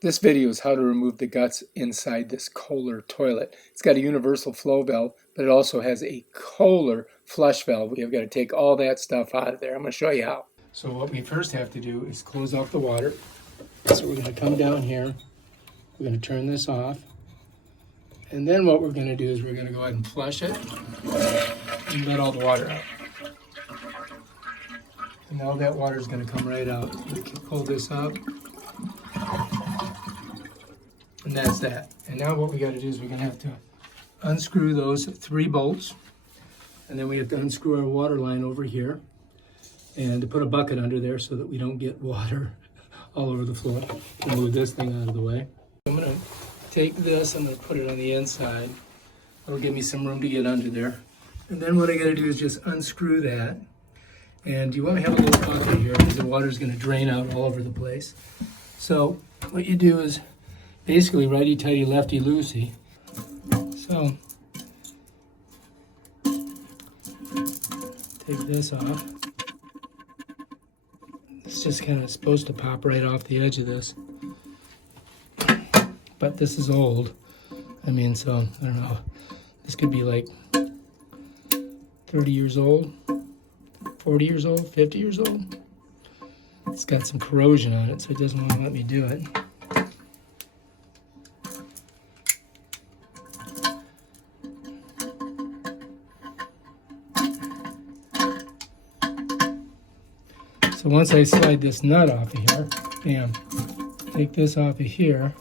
This video is how to remove the guts inside this Kohler toilet. It's got a universal flow valve, but it also has a Kohler flush valve. We've got to take all that stuff out of there. I'm going to show you how. So what we first have to do is close off the water. So we're going to come down here. We're going to turn this off. And then what we're going to do is we're going to go ahead and flush it and let all the water out. And all that water is going to come right out. We can pull this up. And that's that. And now what we got to do is we're going to have to unscrew those 3 bolts. And then we have to unscrew our water line over here. And to put a bucket under there so that we don't get water all over the floor. Move this thing out of the way. I'm going to take this, I'm going to put it on the inside. That'll give me some room to get under there. And then what I got to do is just unscrew that. And you want to have a little bucket here because the water is going to drain out all over the place. So what you do is basically righty-tighty, lefty-loosey. So take this off. It's just kind of supposed to pop right off the edge of this. But this is old. I mean, so I don't know. This could be like 30 years old, 40 years old, 50 years old. It's got some corrosion on it, so it doesn't want to let me do it. So once I slide this nut off of here, bam, take this off of here,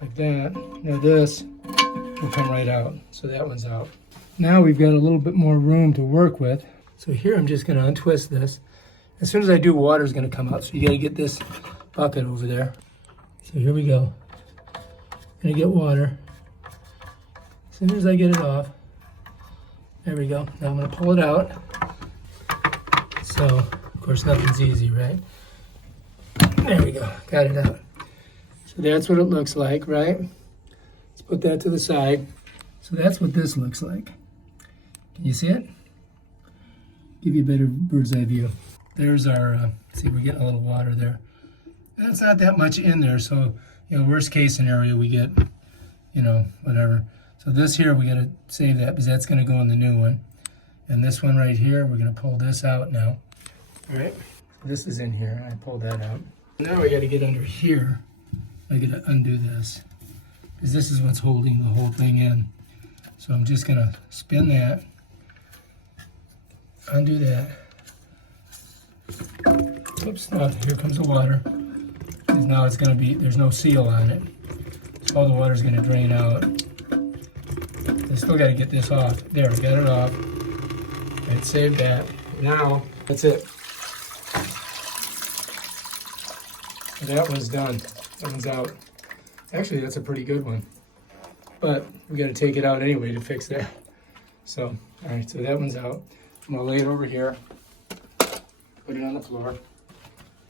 like that. Now this will come right out. So that one's out. Now we've got a little bit more room to work with. So here I'm just going to untwist this. As soon as I do, water is going to come out. So you got to get this bucket over there. So here we go. Going to get water. As soon as I get it off, there we go. Now I'm going to pull it out. So, of course, nothing's easy, right? There we go. Got it out. So that's what it looks like, right? Let's put that to the side. So that's what this looks like. Can you see it? Give you a better bird's eye view. There's our, see, we're getting a little water there. And it's not that much in there, so, worst case scenario, we get, whatever. So this here, we got to save that because that's going to go in the new one. And this one right here, we're going to pull this out now. All right, this is in here. I pulled that out. Now I got to get under here. I got to undo this because this is what's holding the whole thing in. So I'm just going to spin that, undo that. Oops, now here comes the water. Because now it's going to be, there's no seal on it. So all the water's going to drain out. I still got to get this off. There, got it off. Right, save that. Now, that's it. That one's done. That one's out. Actually, that's a pretty good one. But we got to take it out anyway to fix that. So, all right, so that one's out. I'm going to lay it over here. Put it on the floor.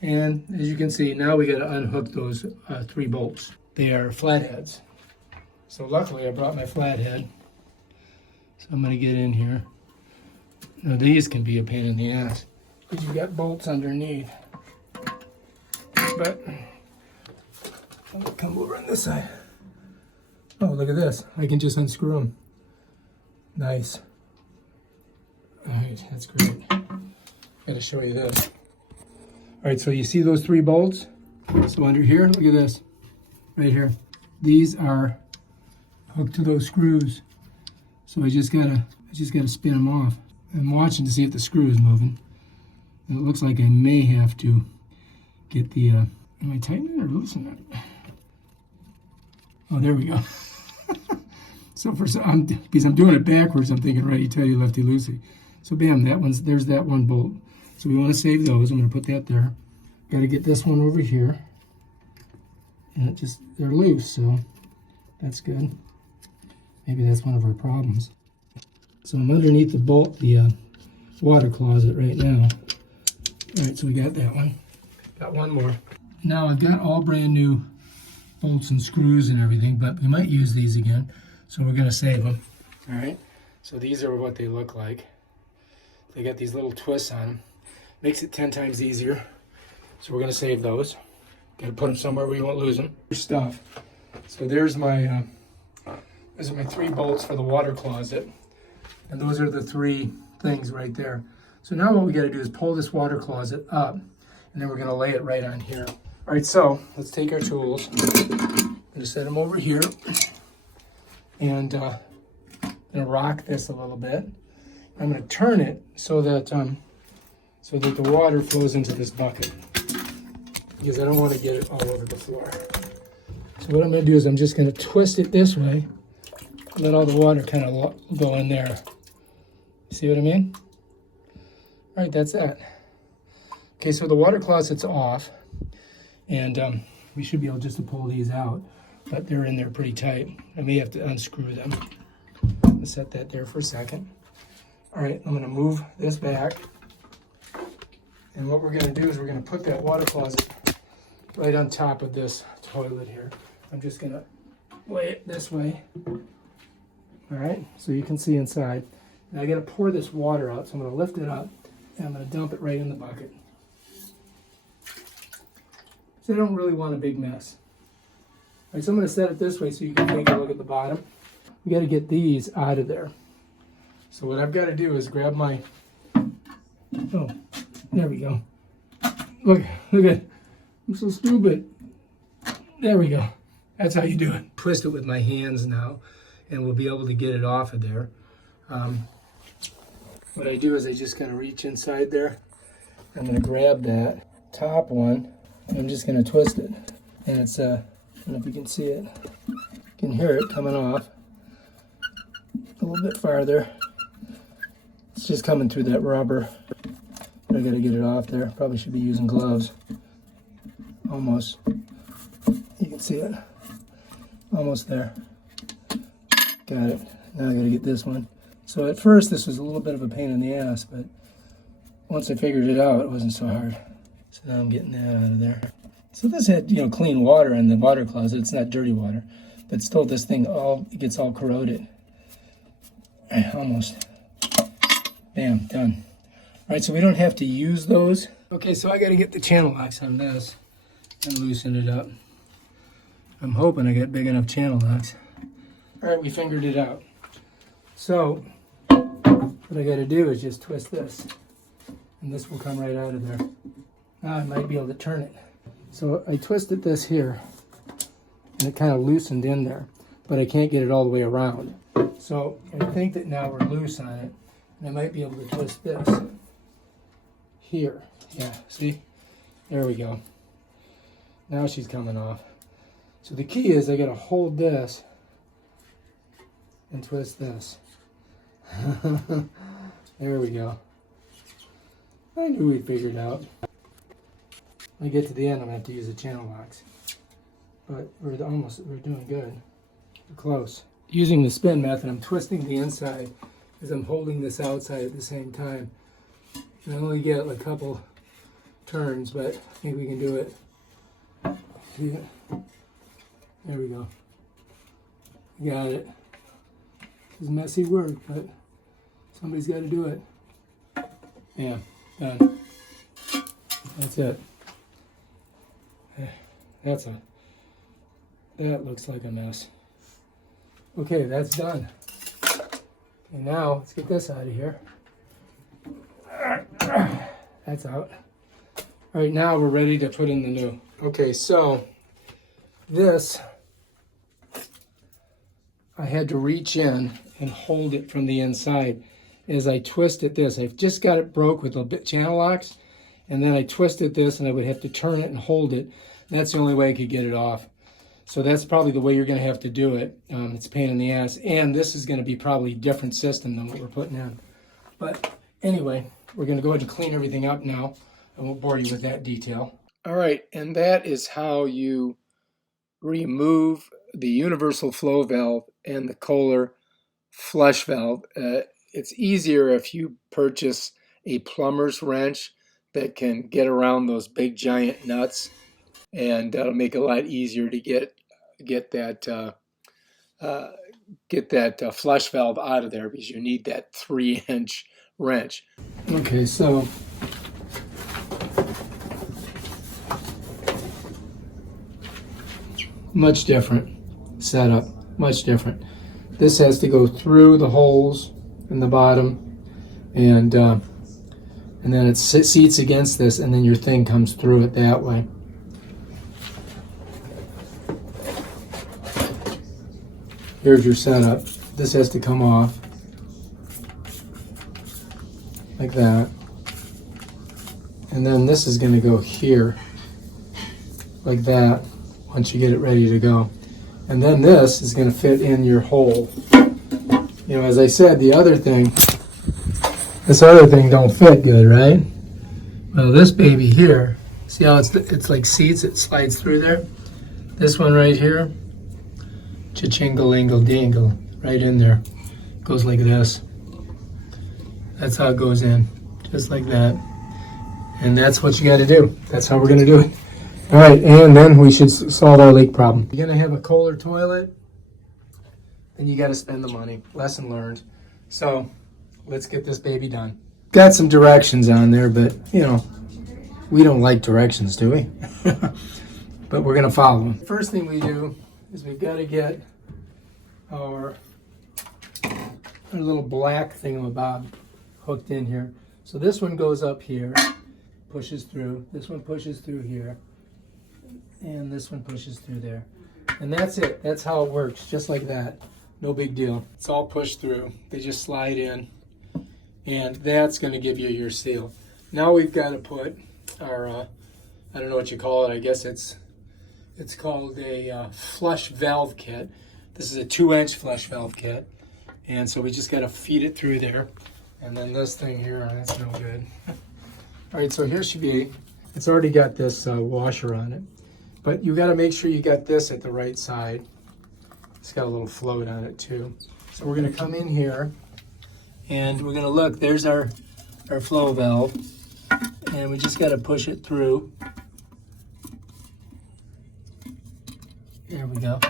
And as you can see, now we got to unhook those 3 bolts. They are flatheads. So luckily I brought my flathead. So I'm going to get in here. Now these can be a pain in the ass because you've got bolts underneath. But I'm going to come over on this side. Oh, look at this. I can just unscrew them. Nice. All right, that's great. Got to show you this. All right, so you see those 3 bolts? So under here, look at this. Right here. These are hooked to those screws. So I just gotta spin them off. I'm watching to see if the screw is moving. And it looks like I may have to get the, am I tightening it or loosening it? Oh, there we go. So because I'm doing it backwards, I'm thinking righty-tighty, lefty-loosey. So bam, there's that one bolt. So we want to save those. I'm going to put that there. Got to get this one over here. And they're loose, so that's good. Maybe that's one of our problems. So I'm underneath the water closet right now. All right, so we got that one. Got one more. Now I've got all brand new bolts and screws and everything, but we might use these again. So we're going to save them. All right, so these are what they look like. They got these little twists on them. Makes it 10 times easier. So we're going to save those. Gotta put them somewhere where you won't lose them. Stuff. So there's my, those are my 3 bolts for the water closet. And those are the 3 things right there. So now what we gotta do is pull this water closet up, and then we're gonna lay it right on here. All right, so let's take our tools. I'm gonna set them over here. And I'm gonna rock this a little bit. I'm gonna turn it so that the water flows into this bucket, because I don't want to get it all over the floor. So what I'm going to do is I'm just going to twist it this way, let all the water kind of go in there. See what I mean? All right, that's that. Okay, so the water closet's off, and we should be able just to pull these out, but they're in there pretty tight. I may have to unscrew them. I'll set that there for a second. All right, I'm going to move this back. And what we're going to do is we're going to put that water closet right on top of this toilet here. I'm just going to lay it this way. All right, so you can see inside. Now I got to pour this water out, so I'm going to lift it up and I'm going to dump it right in the bucket. So I don't really want a big mess. All right, so I'm going to set it this way so you can take a look at the bottom. We got to get these out of there. So what I've got to do is grab my, oh, there we go. Look at, I'm so stupid. There we go. That's how you do it. Twist it with my hands now, and we'll be able to get it off of there. What I do is I just kind of reach inside there. I'm going to grab that top one, and I'm just going to twist it. And it's, I don't know if you can see it. You can hear it coming off. A little bit farther. It's just coming through that rubber. I gotta get it off there. Probably should be using gloves. Almost. You can see it. Almost there. Got it. Now I gotta get this one. So at first this was a little bit of a pain in the ass, but once I figured it out, it wasn't so hard. So now I'm getting that out of there. So this had, clean water in the water closet. It's not dirty water, but still this thing it gets all corroded. Almost. Bam, done. All right, so we don't have to use those. Okay, so I got to get the channel locks on this and loosen it up. I'm hoping I get big enough channel locks. All right, we fingered it out. So what I got to do is just twist this, and this will come right out of there. Now I might be able to turn it. So I twisted this here, and it kind of loosened in there, but I can't get it all the way around. So I think that now we're loose on it, and I might be able to twist this here. Yeah, see? There we go. Now she's coming off. So the key is I got to hold this and twist this. There we go. I knew we'd figure it out. When I get to the end, I'm going to have to use the channel locks. But we're doing good. We're close. Using the spin method, I'm twisting the inside as I'm holding this outside at the same time. And I only get a couple turns, but I think we can do it. See it? There we go. Got it. It's messy work, but somebody's got to do it. Yeah, done. That's it. That looks like a mess. Okay, that's done. Okay, now let's get this out of here. That's out. All right, now we're ready to put in the new. Okay, so this, I had to reach in and hold it from the inside as I twisted this. I've just got it broke with the channel locks, and then I twisted this and I would have to turn it and hold it. That's the only way I could get it off. So that's probably the way you're going to have to do it. It's a pain in the ass. And this is going to be probably a different system than what we're putting in. But anyway, we're going to go ahead and clean everything up now. I won't bore you with that detail. All right, and that is how you remove the universal flow valve and the Kohler flush valve. It's easier if you purchase a plumber's wrench that can get around those big giant nuts, and that'll make it a lot easier to get that flush valve out of there, because you need that 3-inch wrench. Okay, so much different setup, much different. This has to go through the holes in the bottom, and then it seats against this, and then your thing comes through it that way. Here's your setup. This has to come off like that, and then this is going to go here like that once you get it ready to go, and then this is going to fit in your hole. You know, as I said, this other thing don't fit good, right? Well, this baby here, see how it's like seats, it slides through there. This one right here, cha-chingle dingle, right in there, goes like this. That's how it goes in, just like that. And that's what you got to do. That's how we're going to do it. All right, and then we should solve our leak problem. You're going to have a Kohler toilet, then you got to spend the money. Lesson learned. So let's get this baby done. Got some directions on there, but you know, we don't like directions, do we? But we're going to follow them. First thing we do is we've got to get our little black thingamabob hooked in here. So this one goes up here, pushes through. This one pushes through here. And this one pushes through there. And that's it. That's how it works, just like that. No big deal. It's all pushed through. They just slide in. And that's going to give you your seal. Now we've got to put our, I don't know what you call it. I guess it's called a flush valve kit. This is a 2-inch flush valve kit. And so we just got to feed it through there. And then this thing here, that's no good. All right, so here should be, it's already got this washer on it. But you got to make sure you got this at the right side. It's got a little float on it too. So we're going to come in here and we're going to look. There's our flow valve. And we just got to push it through. There we go.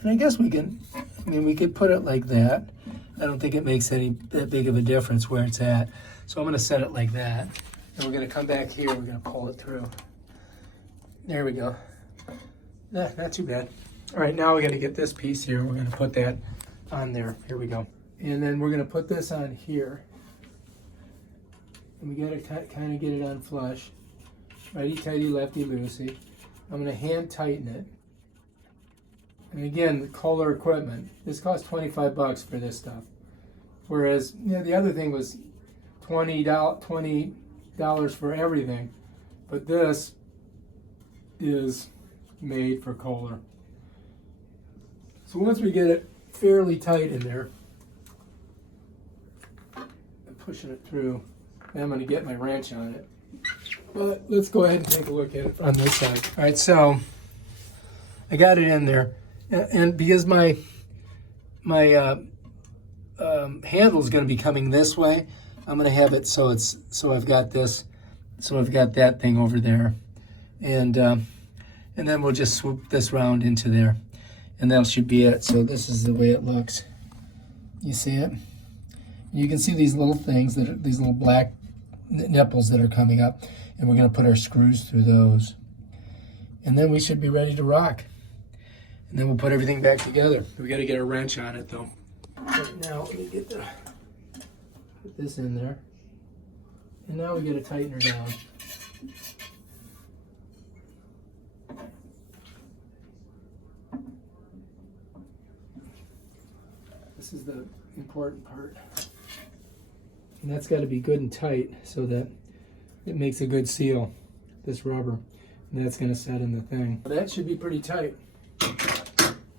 And I guess we could put it like that. I don't think it makes that big of a difference where it's at. So I'm going to set it like that. And we're going to come back here. We're going to pull it through. There we go. Not too bad. All right, now we got to get this piece here. We're going to put that on there. Here we go. And then we're going to put this on here. And we got to kind of get it on flush. Righty-tighty, lefty-loosey. I'm going to hand tighten it. And again, the Kohler equipment. This cost $25 for this stuff. Whereas, you know, the other thing was $20 for everything. But this is made for Kohler. So once we get it fairly tight in there, I'm pushing it through. Then I'm going to get my wrench on it. But let's go ahead and take a look at it on this side. All right, so I got it in there. And because my handle is going to be coming this way, I'm going to have it so I've got this, so I've got that thing over there, and then we'll just swoop this round into there, and that should be it. So this is the way it looks. You see it? You can see these little things these little black nipples that are coming up, and we're going to put our screws through those, and then we should be ready to rock. And then we'll put everything back together. We got to get a wrench on it though. Right now, let me put this in there. And now we got to tighten her down. This is the important part. And that's got to be good and tight so that it makes a good seal, this rubber. And that's going to set in the thing. That should be pretty tight.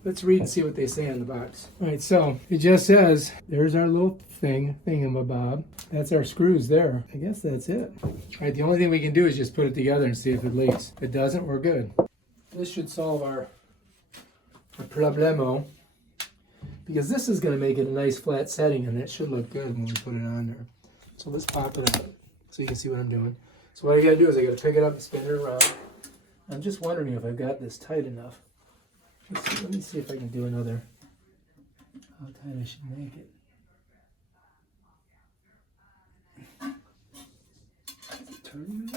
Let's read and see what they say on the box. All right, so it just says, there's our little thingamabob. That's our screws there. I guess that's it. All right, the only thing we can do is just put it together and see if it leaks. If it doesn't, we're good. This should solve our problemo, because this is going to make it a nice flat setting, and it should look good when we put it on there. So let's pop it out so you can see what I'm doing. So what I got to do is I got to pick it up and spin it around. I'm just wondering if I've got this tight enough. Let me see if I can do another. How tight I should make it. Is it turning?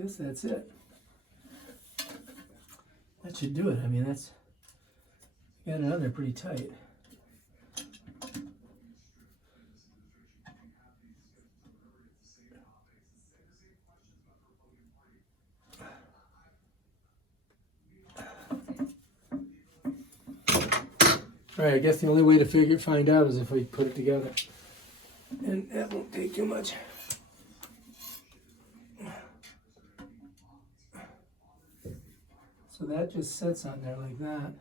guess that's it. That should do it. I mean, that's got it on there pretty tight. All right, I guess the only way to find out is if we put it together. And that won't take too much. So that just sits on there like that.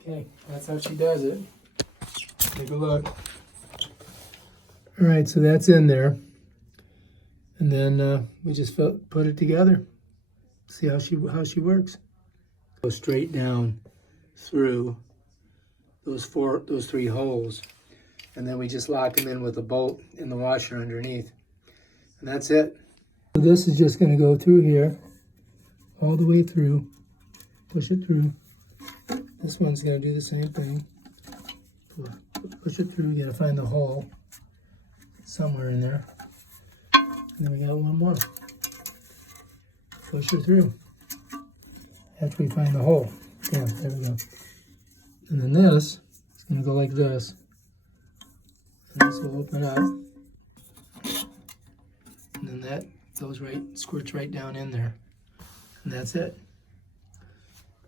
Okay, that's how she does it. Take a look. All right, so that's in there. And then we just put it together. See how she works. Go straight down through those three holes, and then we just lock them in with a bolt in the washer underneath, and that's it. So this is just going to go through here, all the way through, push it through. This one's going to do the same thing. Push it through. You got to find the hole somewhere in there, and then we got one more. Push her through after we find the hole. Yeah, there we go. And then this is going to go like this. And this will open up. And then that goes squirts right down in there. And that's it.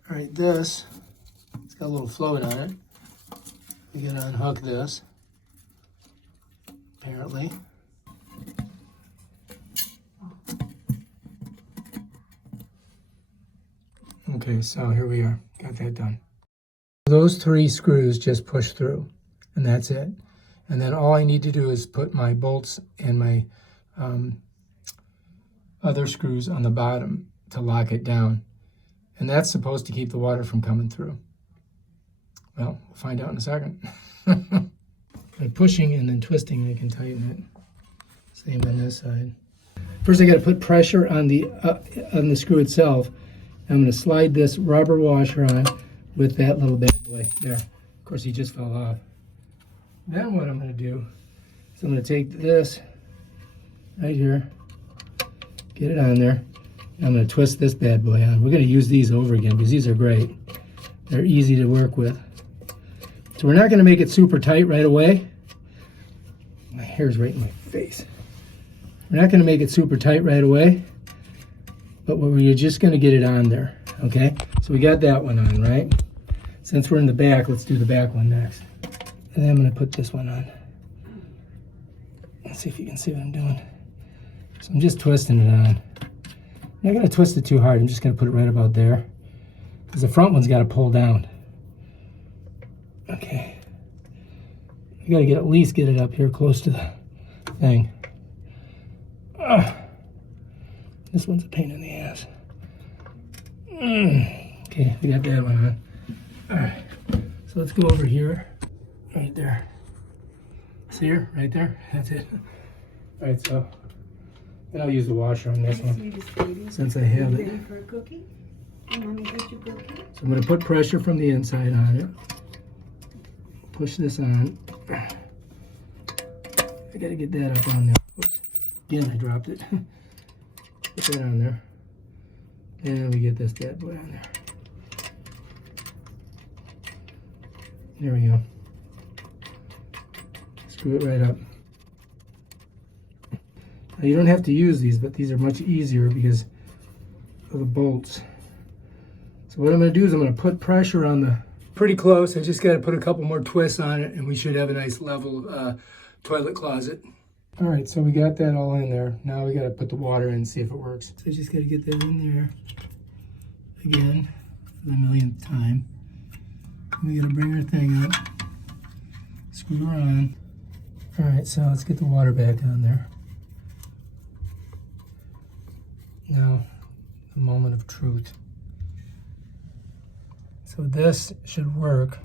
All right, this, it's got a little float on it. We got to unhook this, apparently. Okay, so here we are. Got that done. Those three screws just push through, and that's it. And then all I need to do is put my bolts and my other screws on the bottom to lock it down. And that's supposed to keep the water from coming through. Well, we'll find out in a second. By pushing and then twisting, I can tighten it. Same on this side. First, I got to put pressure on the screw itself. I'm going to slide this rubber washer on with that little bad boy there. Of course, he just fell off. Then what I'm going to do is I'm going to take this right here, get it on there. I'm going to twist this bad boy on. We're going to use these over again because these are great. They're easy to work with. So we're not going to make it super tight right away. My hair's right in my face. We're not going to make it super tight right away, but we're just going to get it on there, okay? So we got that one on, right? Since we're in the back, let's do the back one next. And then I'm going to put this one on. Let's see if you can see what I'm doing. So I'm just twisting it on. I'm not going to twist it too hard. I'm just going to put it right about there, because the front one's got to pull down. Okay. You got to at least get it up here close to the thing. This one's a pain in the ass. Okay, we got that one on. All right, so let's go over here, right there. See her, right there? That's it. All right, so then I'll use the washer on this one, since I have it. Ready for a cookie? You want me to get you a cookie? So I'm going to put pressure from the inside on it. Push this on. I got to get that up on there. Oops. Again, I dropped it. Put that on there. And we get this bad boy on there. There we go. Screw it right up. Now you don't have to use these, but these are much easier because of the bolts. So what I'm going to do is I'm going to put pressure on the... Pretty close. I just got to put a couple more twists on it and we should have a nice level toilet closet. All right, so we got that all in there. Now we got to put the water in and see if it works. So I just got to get that in there again for the millionth time. We got to bring our thing up, screw her on. All right, so let's get the water back on there. Now, the moment of truth. So this should work.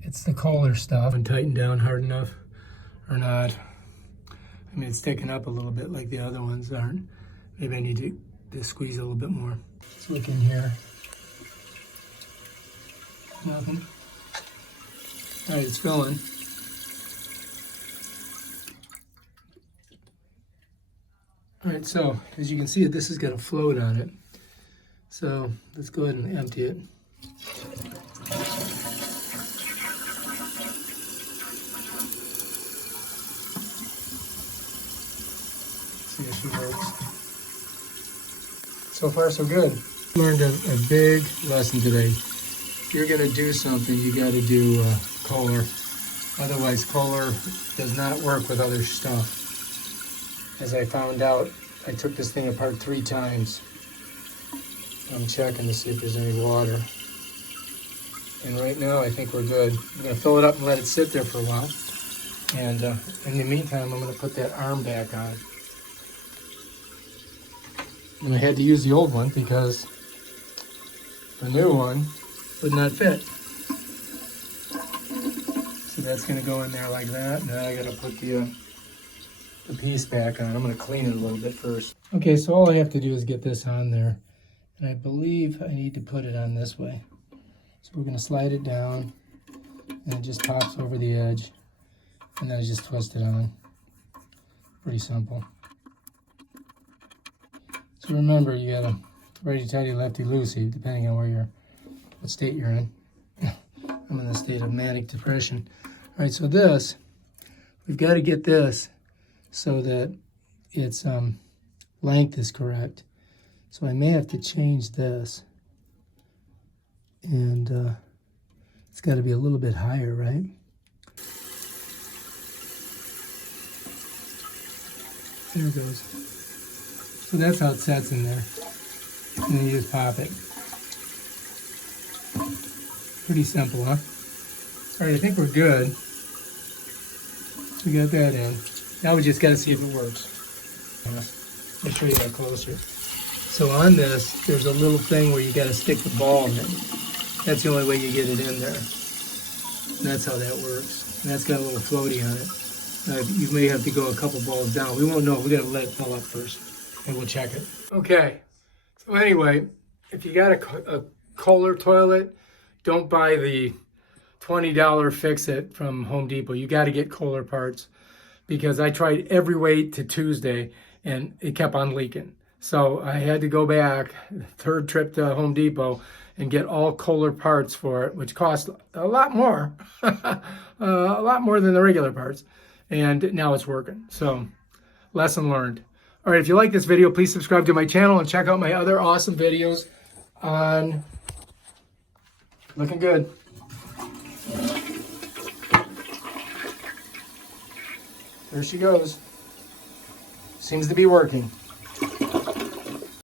It's the Kohler stuff. And tightened down hard enough or not. I mean, it's sticking up a little bit like the other ones aren't. Maybe I need to squeeze a little bit more. Let's look in here. Nothing. All right, it's filling. All right, so as you can see, this has got a float on it. So let's go ahead and empty it. See if she works. So far, so good. Learned a big lesson today. If you're gonna do something, you gotta do Kohler. Otherwise, Kohler does not work with other stuff. As I found out, I took this thing apart 3 times. I'm checking to see if there's any water. And right now, I think we're good. I'm gonna fill it up and let it sit there for a while. And in the meantime, I'm gonna put that arm back on. And I had to use the old one because the new one would not fit. So that's gonna go in there like that. Now I gotta put the piece back on. I'm gonna clean it a little bit first. Okay, so all I have to do is get this on there. And I believe I need to put it on this way. So we're gonna slide it down and it just pops over the edge. And then I just twist it on. Pretty simple. So remember, you got a righty-tighty, lefty-loosey, depending on what state you're in. I'm in a state of manic depression. All right, so this, we've got to get this so that its length is correct. So I may have to change this. And it's got to be a little bit higher, right? There it goes. So that's how it sets in there. And then you just pop it. Pretty simple, huh? All right, I think we're good. We got that in. Now we just got to see if it works. Let me show you that closer. So on this, there's a little thing where you got to stick the ball in it. That's the only way you get it in there. And that's how that works. And that's got a little floaty on it. You may have to go a couple balls down. We won't know. We got to let it fill up first. And we'll check it. Okay, so anyway, if you got a Kohler toilet, don't buy the $20 fix-it from Home Depot. You got to get Kohler parts because I tried every way to Tuesday and it kept on leaking. So I had to go back, third trip to Home Depot, and get all Kohler parts for it, which cost a lot more, a lot more than the regular parts. And now it's working. So lesson learned. All right, if you like this video, please subscribe to my channel and check out my other awesome videos on looking good. There she goes. Seems to be working.